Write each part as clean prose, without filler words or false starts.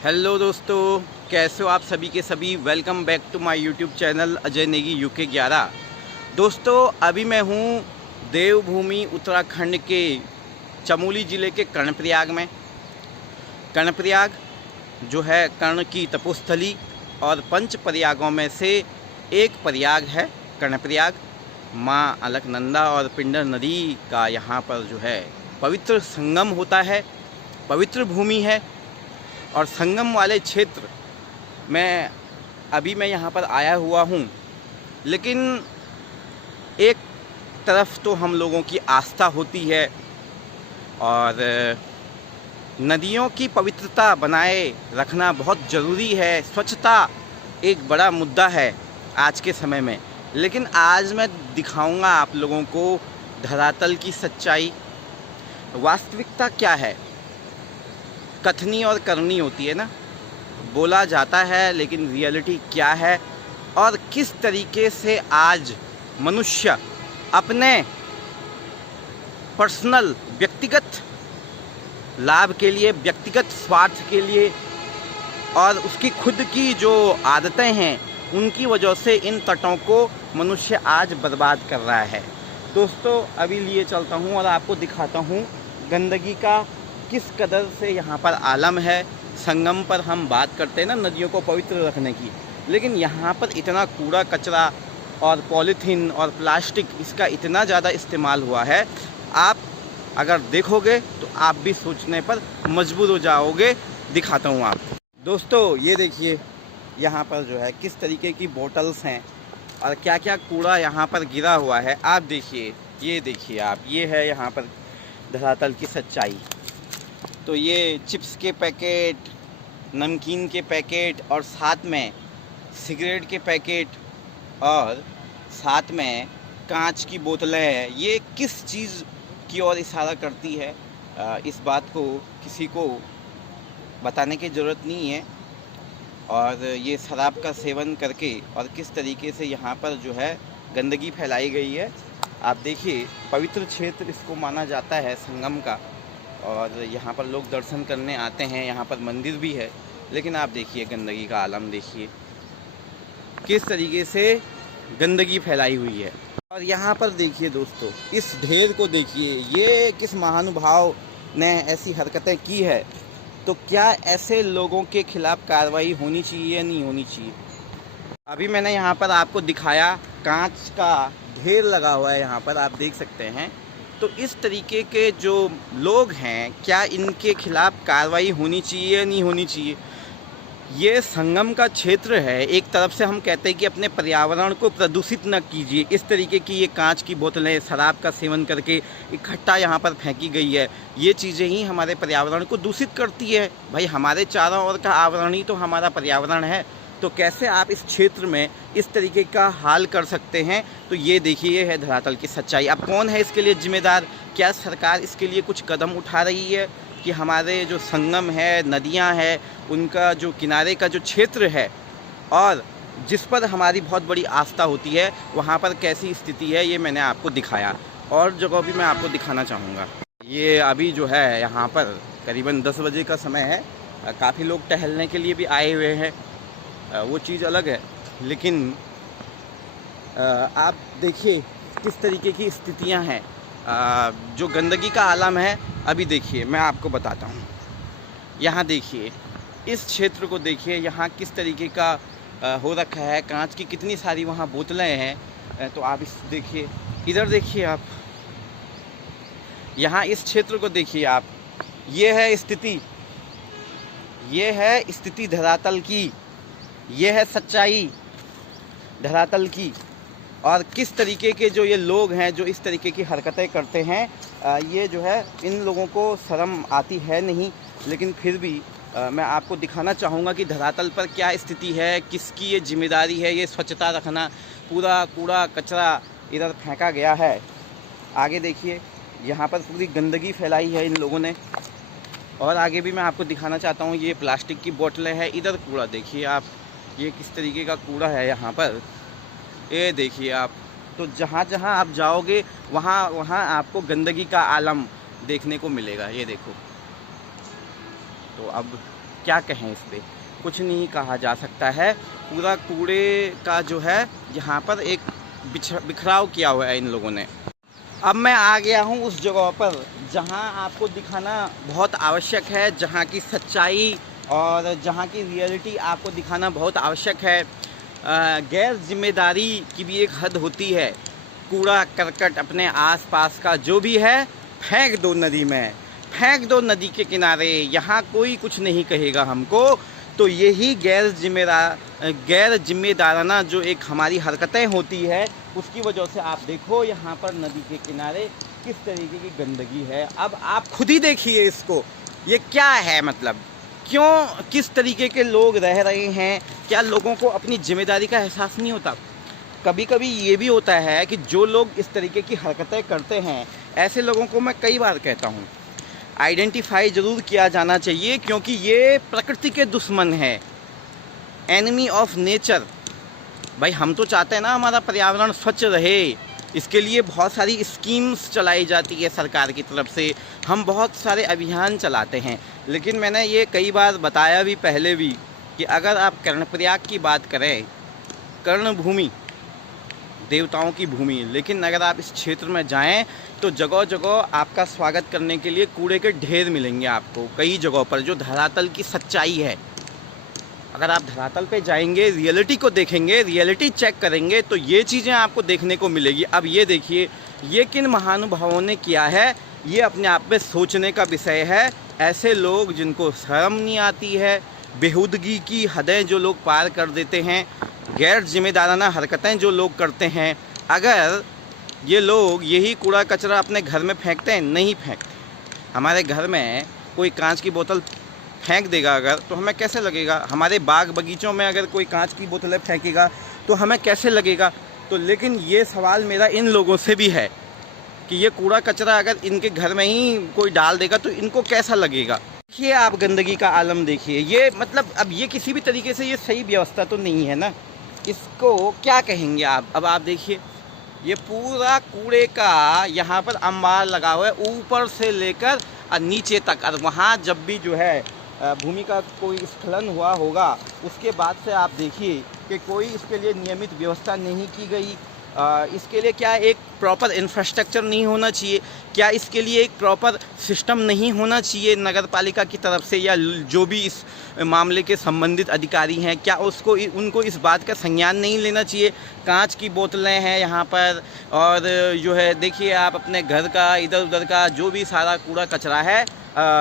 Hello दोस्तों, कैसे हो आप सभी के सभी। Welcome back to my YouTube channel Ajay Negi UK 11। दोस्तों, अभी मैं हूँ देवभूमि उत्तराखंड के चमोली ज़िले के कर्णप्रयाग में। कर्णप्रयाग जो है कर्ण की तपोस्थली और पंच प्रयागों में से एक प्रयाग है कर्णप्रयाग। माँ अलकनंदा और पिंडर नदी का यहाँ पर जो है पवित्र संगम होता है, पवित्र भूमि है। और संगम वाले क्षेत्र में अभी मैं यहाँ पर आया हुआ हूँ, लेकिन एक तरफ तो हम लोगों की आस्था होती है और नदियों की पवित्रता बनाए रखना बहुत ज़रूरी है। स्वच्छता एक बड़ा मुद्दा है आज के समय में। लेकिन आज मैं दिखाऊंगा आप लोगों को धरातल की सच्चाई, वास्तविकता क्या है। कथनी और करनी होती है ना, बोला जाता है, लेकिन रियलिटी क्या है और किस तरीके से आज मनुष्य अपने पर्सनल व्यक्तिगत लाभ के लिए, व्यक्तिगत स्वार्थ के लिए और उसकी खुद की जो आदतें हैं उनकी वजह से इन तटों को मनुष्य आज बर्बाद कर रहा है। दोस्तों, अभी लिए चलता हूँ और आपको दिखाता हूँ गंदगी का किस कदर से यहाँ पर आलम है। संगम पर हम बात करते हैं ना नदियों को पवित्र रखने की, लेकिन यहाँ पर इतना कूड़ा कचरा और पॉलीथीन और प्लास्टिक इसका इतना ज़्यादा इस्तेमाल हुआ है। आप अगर देखोगे तो आप भी सोचने पर मजबूर हो जाओगे। दिखाता हूँ आपको। दोस्तों, ये देखिए यहाँ पर जो है किस तरीके की बोतल्स हैं और क्या क्या कूड़ा यहाँ पर गिरा हुआ है। आप देखिए, ये देखिए आप, ये है यहाँ पर धरातल की सच्चाई। तो ये चिप्स के पैकेट, नमकीन के पैकेट और साथ में सिगरेट के पैकेट और साथ में कांच की बोतलें हैं। ये किस चीज़ की ओर इशारा करती है, इस बात को किसी को बताने की ज़रूरत नहीं है। और ये शराब का सेवन करके और किस तरीके से यहाँ पर जो है गंदगी फैलाई गई है। आप देखिए, पवित्र क्षेत्र इसको माना जाता है संगम का, और यहाँ पर लोग दर्शन करने आते हैं। यहाँ पर मंदिर भी है, लेकिन आप देखिए गंदगी का आलम देखिए किस तरीके से गंदगी फैलाई हुई है। और यहाँ पर देखिए दोस्तों, इस ढेर को देखिए, ये किस महानुभाव ने ऐसी हरकतें की है। तो क्या ऐसे लोगों के खिलाफ कार्रवाई होनी चाहिए या नहीं होनी चाहिए। अभी मैंने यहाँ पर आपको दिखाया कांच का ढेर लगा हुआ है, यहाँ पर आप देख सकते हैं। तो इस तरीके के जो लोग हैं, क्या इनके खिलाफ कार्रवाई होनी चाहिए या नहीं होनी चाहिए। ये संगम का क्षेत्र है। एक तरफ से हम कहते हैं कि अपने पर्यावरण को प्रदूषित न कीजिए। इस तरीके की ये कांच की बोतलें शराब का सेवन करके इकट्ठा यहाँ पर फेंकी गई है। ये चीज़ें ही हमारे पर्यावरण को दूषित करती है। भाई, हमारे चारों ओर का आवरण ही तो हमारा पर्यावरण है। तो कैसे आप इस क्षेत्र में इस तरीके का हाल कर सकते हैं। तो ये देखिए, ये है धरातल की सच्चाई। अब कौन है इसके लिए जिम्मेदार। क्या सरकार इसके लिए कुछ कदम उठा रही है कि हमारे जो संगम है, नदियां हैं, उनका जो किनारे का जो क्षेत्र है और जिस पर हमारी बहुत बड़ी आस्था होती है, वहाँ पर कैसी स्थिति है, ये मैंने आपको दिखाया। और जगह भी मैं आपको दिखाना चाहूँगा। ये अभी जो है यहाँ पर करीबन 10 बजे का समय है। काफ़ी लोग टहलने के लिए भी आए हुए हैं, वो चीज़ अलग है। लेकिन आप देखिए किस तरीके की स्थितियां हैं, जो गंदगी का आलम है। अभी देखिए, मैं आपको बताता हूँ। यहाँ देखिए, इस क्षेत्र को देखिए, यहाँ किस तरीके का हो रखा है। कांच की कितनी सारी वहाँ बोतलें हैं। तो आप इस देखिए, इधर देखिए आप, यहाँ इस क्षेत्र को देखिए आप। ये है स्थिति, ये है स्थिति धरातल की, ये है सच्चाई धरातल की। और किस तरीके के जो ये लोग हैं जो इस तरीके की हरकतें करते हैं, ये जो है इन लोगों को शर्म आती है नहीं। लेकिन फिर भी मैं आपको दिखाना चाहूँगा कि धरातल पर क्या स्थिति है, किसकी ये जिम्मेदारी है ये स्वच्छता रखना। पूरा कूड़ा कचरा इधर फेंका गया है। आगे देखिए, यहाँ पर पूरी गंदगी फैलाई है इन लोगों ने। और आगे भी मैं आपको दिखाना चाहता हूँ, ये प्लास्टिक की बोतलें हैं। इधर कूड़ा देखिए आप, ये किस तरीके का कूड़ा है यहाँ पर, ये देखिए आप। तो जहाँ जहाँ आप जाओगे वहाँ वहाँ आपको गंदगी का आलम देखने को मिलेगा। ये देखो। तो अब क्या कहें इस पे, कुछ नहीं कहा जा सकता है। पूरा कूड़े का जो है यहाँ पर एक बिखराव किया हुआ है इन लोगों ने। अब मैं आ गया हूँ उस जगह पर जहाँ आपको दिखाना बहुत आवश्यक है, जहाँ की सच्चाई और जहाँ की रियलिटी आपको दिखाना बहुत आवश्यक है। गैर जिम्मेदारी की भी एक हद होती है। कूड़ा करकट अपने आसपास का जो भी है फेंक दो नदी में, फेंक दो नदी के किनारे, यहाँ कोई कुछ नहीं कहेगा हमको। तो यही गैर जिम्मेदाराना जो एक हमारी हरकतें होती है, उसकी वजह से आप देखो यहाँ पर नदी के किनारे किस तरीके की गंदगी है। अब आप खुद ही देखिए इसको, ये क्या है, मतलब क्यों, किस तरीके के लोग रह रहे हैं। क्या लोगों को अपनी जिम्मेदारी का एहसास नहीं होता? कभी कभी ये भी होता है कि जो लोग इस तरीके की हरकतें करते हैं, ऐसे लोगों को मैं कई बार कहता हूँ आइडेंटिफाई ज़रूर किया जाना चाहिए, क्योंकि ये प्रकृति के दुश्मन है, एनिमी ऑफ नेचर। भाई हम तो चाहते हैं ना हमारा पर्यावरण स्वच्छ रहे, इसके लिए बहुत सारी स्कीम्स चलाई जाती है सरकार की तरफ से, हम बहुत सारे अभियान चलाते हैं। लेकिन मैंने ये कई बार बताया भी पहले भी कि अगर आप कर्णप्रयाग की बात करें, कर्णभूमि देवताओं की भूमि, लेकिन अगर आप इस क्षेत्र में जाएं तो जगह जगह आपका स्वागत करने के लिए कूड़े के ढेर मिलेंगे आपको कई जगहों पर, जो धरातल की सच्चाई है। अगर आप धरातल पे जाएंगे, रियलिटी को देखेंगे, रियलिटी चेक करेंगे, तो ये चीज़ें आपको देखने को मिलेगी। अब ये देखिए, ये किन महानुभावों ने किया है, ये अपने आप में सोचने का विषय है। ऐसे लोग जिनको शर्म नहीं आती है, बेहुदगी की हदें जो लोग पार कर देते हैं, गैर जिम्मेदाराना हरकतें जो लोग करते हैं, अगर ये लोग यही कूड़ा कचरा अपने घर में फेंकते हैं, नहीं फेंकते। हमारे घर में कोई कांच की बोतल फेंक देगा अगर, तो हमें कैसे लगेगा? हमारे बाग बगीचों में अगर कोई कांच की बोतलें फेंकेगा तो हमें कैसे लगेगा? तो लेकिन ये सवाल मेरा इन लोगों से भी है कि ये कूड़ा कचरा अगर इनके घर में ही कोई डाल देगा तो इनको कैसा लगेगा? देखिए आप गंदगी का आलम देखिए, ये मतलब अब ये किसी भी तरीके से ये सही व्यवस्था तो नहीं है ना, इसको क्या कहेंगे आप? अब आप देखिए, ये पूरा कूड़े का यहाँ पर अंबार लगा हुआ है, ऊपर से लेकर नीचे तक। और वहाँ जब भी जो है भूमि का कोई स्खलन हुआ होगा, उसके बाद से आप देखिए कि कोई इसके लिए नियमित व्यवस्था नहीं की गई। इसके लिए क्या एक प्रॉपर इंफ्रास्ट्रक्चर नहीं होना चाहिए? क्या इसके लिए एक प्रॉपर सिस्टम नहीं होना चाहिए नगर पालिका की तरफ से, या जो भी इस मामले के संबंधित अधिकारी हैं, क्या उनको इस बात का संज्ञान नहीं लेना चाहिए? कांच की बोतलें हैं यहाँ पर, और जो है देखिए आप अपने घर का इधर उधर का जो भी सारा कूड़ा कचरा है,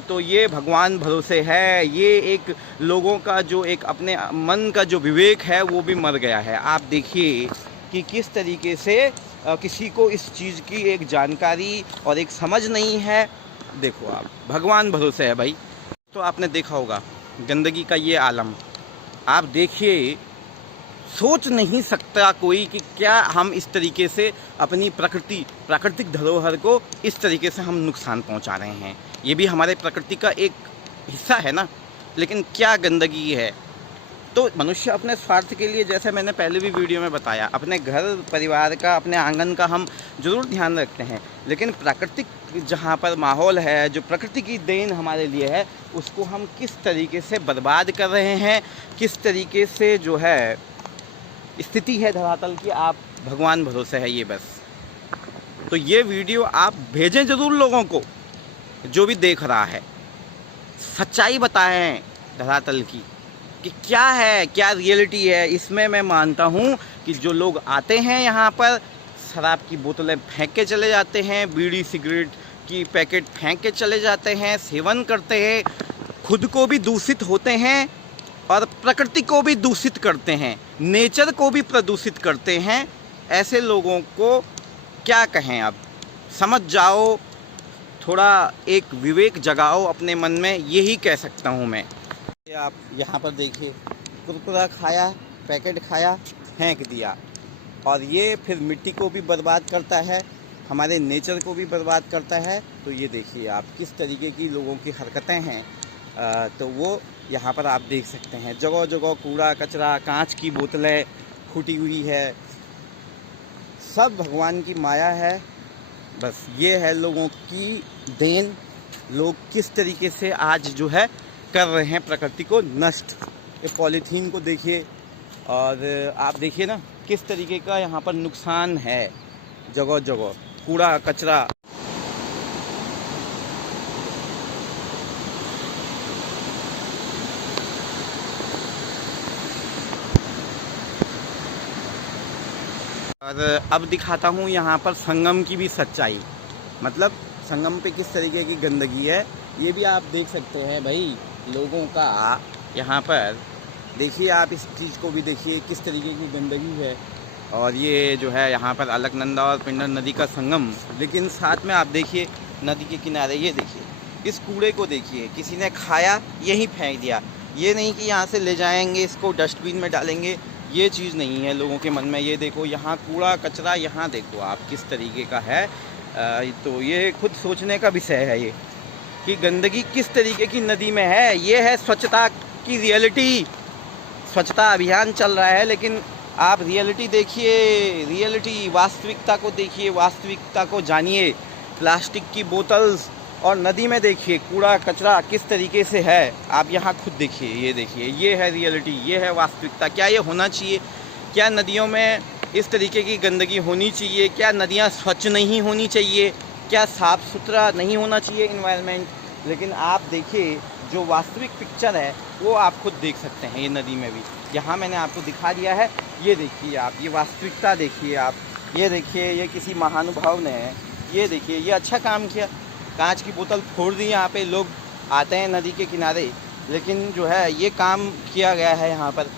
तो ये भगवान भरोसे है। ये एक लोगों का जो एक अपने मन का जो विवेक है वो भी मर गया है। आप देखिए कि किस तरीके से किसी को इस चीज़ की एक जानकारी और एक समझ नहीं है। देखो आप, भगवान भरोसे है भाई। तो आपने देखा होगा गंदगी का ये आलम, आप देखिए, सोच नहीं सकता कोई कि क्या हम इस तरीके से अपनी प्राकृतिक धरोहर को इस तरीके से हम नुकसान पहुंचा रहे हैं। ये भी हमारे प्रकृति का एक हिस्सा है ना, लेकिन क्या गंदगी है। तो मनुष्य अपने स्वार्थ के लिए, जैसे मैंने पहले भी वीडियो में बताया, अपने घर परिवार का, अपने आंगन का हम ज़रूर ध्यान रखते हैं, लेकिन प्राकृतिक जहाँ पर माहौल है, जो प्रकृति की देन हमारे लिए है, उसको हम किस तरीके से बर्बाद कर रहे हैं, किस तरीके से जो है स्थिति है धरातल की, आप भगवान भरोसे है ये बस। तो ये वीडियो आप भेजें ज़रूर लोगों को, जो भी देख रहा है, सच्चाई बताएं धरातल की कि क्या है, क्या रियलिटी है। इसमें मैं मानता हूँ कि जो लोग आते हैं यहाँ पर, शराब की बोतलें फेंक के चले जाते हैं, बीड़ी सिगरेट की पैकेट फेंक के चले जाते हैं, सेवन करते हैं, खुद को भी दूषित होते हैं और प्रकृति को भी दूषित करते हैं, नेचर को भी प्रदूषित करते हैं। ऐसे लोगों को क्या कहें? अब समझ जाओ, थोड़ा एक विवेक जगाओ अपने मन में, यही कह सकता हूँ मैं। आप यहाँ पर देखिए, कुरकुरा खाया, पैकेट खाया, फेंक दिया, और ये फिर मिट्टी को भी बर्बाद करता है, हमारे नेचर को भी बर्बाद करता है। तो ये देखिए आप किस तरीके की लोगों की हरकतें हैं। तो वो यहाँ पर आप देख सकते हैं, जगह जगह कूड़ा कचरा, कांच की बोतलें फूटी हुई है, सब भगवान की माया है। बस ये है लोगों की देन। लोग किस तरीके से आज जो है कर रहे हैं प्रकृति को नष्ट। ये पॉलीथीन को देखिए, और आप देखिए ना किस तरीके का यहाँ पर नुकसान है, जगह जगह कूड़ा कचरा। और अब दिखाता हूँ यहाँ पर संगम की भी सच्चाई, मतलब संगम पे किस तरीके की गंदगी है ये भी आप देख सकते हैं भाई। लोगों का यहाँ पर देखिए, आप इस चीज़ को भी देखिए किस तरीके की गंदगी है। और ये जो है यहाँ पर अलकनंदा और पिंडर नदी का संगम, लेकिन साथ में आप देखिए नदी के किनारे ये देखिए इस कूड़े को देखिए, किसी ने खाया यहीं फेंक दिया। ये नहीं कि यहाँ से ले जाएंगे इसको डस्टबिन में डालेंगे, ये चीज़ नहीं है लोगों के मन में। ये देखो यहाँ कूड़ा कचरा, यहाँ देखो आप किस तरीके का है। तो ये खुद सोचने का विषय है ये कि गंदगी किस तरीके की नदी में है। ये है स्वच्छता की रियलिटी। स्वच्छता अभियान चल रहा है, लेकिन आप रियलिटी देखिए, रियलिटी वास्तविकता को देखिए, वास्तविकता को जानिए। प्लास्टिक की बोतल्स और नदी में देखिए कूड़ा कचरा किस तरीके से है, आप यहाँ खुद देखिए। ये देखिए, ये है रियलिटी, ये है वास्तविकता। क्या ये होना चाहिए? क्या नदियों में इस तरीके की गंदगी होनी चाहिए? क्या नदियाँ स्वच्छ नहीं होनी चाहिए? क्या साफ़ सुथरा नहीं होना चाहिए इन्वायरमेंट? लेकिन आप देखिए जो वास्तविक पिक्चर है वो आप खुद देख सकते हैं। ये नदी में भी यहाँ मैंने आपको दिखा दिया है। ये देखिए आप, ये वास्तविकता देखिए आप। ये देखिए, ये किसी महानुभाव ने, ये देखिए ये अच्छा काम किया। कांच की बोतल फोड़ दी, यहाँ पे लोग आते हैं नदी के किनारे, लेकिन जो है ये काम किया गया है। यहाँ पर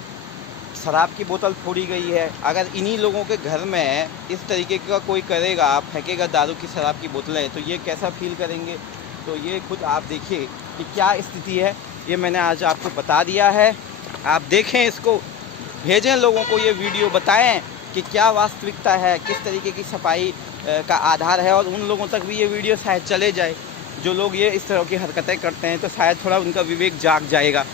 शराब की बोतल फोड़ी गई है। अगर इन्हीं लोगों के घर में इस तरीके का कोई करेगा, फेंकेगा दारू की शराब की बोतलें, तो ये कैसा फील करेंगे? तो ये खुद आप देखिए कि क्या स्थिति है। ये मैंने आज आपको बता दिया है, आप देखें इसको, भेजें लोगों को ये वीडियो, बताएं कि क्या वास्तविकता है, किस तरीके की सफाई का आधार है। और उन लोगों तक भी ये वीडियो शायद चले जाए जो लोग ये इस तरह की हरकतें करते हैं, तो शायद थोड़ा उनका विवेक जाग जाएगा।